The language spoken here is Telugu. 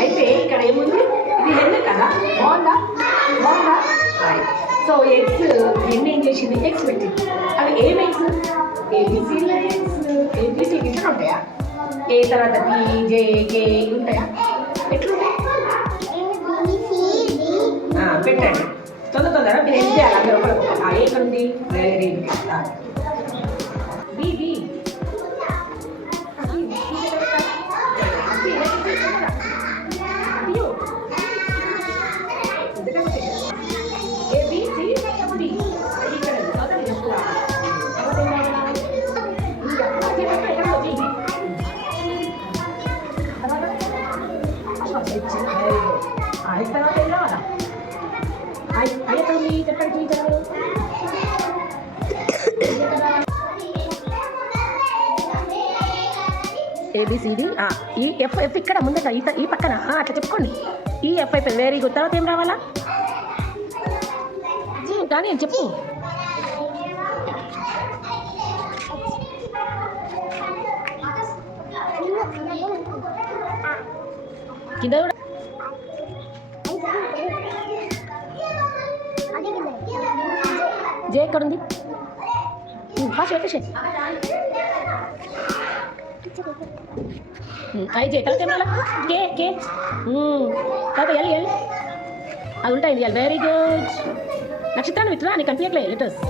అయితే ఇక్కడ ఏముంది, ఇది హెన్ కదా, బాగుందా బాగుందా. సో ఎగ్స్ హెన్ ఏం చేసింది, ఎగ్స్ పెట్టింది. అవి ఏం ఎగ్స్, ఏబిసిలు ఎగ్స్. ఏబిసి ఇట్లా ఉంటాయా, ఏ తర్వాత టీజేకే ఉంటాయా, ఎట్లుంటాయి పెట్టండి. తొందర మీరు ఏం చేయాలి, అందరూ ఒకరు ఏ ఉంది వెరీ బి బి ఏబిసిడి. ఈ ఎఫ్ ఎఫ్ ఇక్కడ ముందట ఈ పక్కన అట్లా చెప్పుకోండి. ఈ ఎఫ్ అయిపోయింది, వెరీ గుడ్. తర్వాత ఏం రావాలా కానీ చెప్పు. కింద కూడా జే ఎక్కడ ఉంది, ఫాస్ట్ పెట్టేసి. ఐజే తర్వాత ఏమన్నా కే కే తర్వాత ఎల్ ఎల్ అది ఉంటాయి. L very good. నక్షత్రాన్ని విత్రా నీకు కనిపించట్లే లెటర్స్.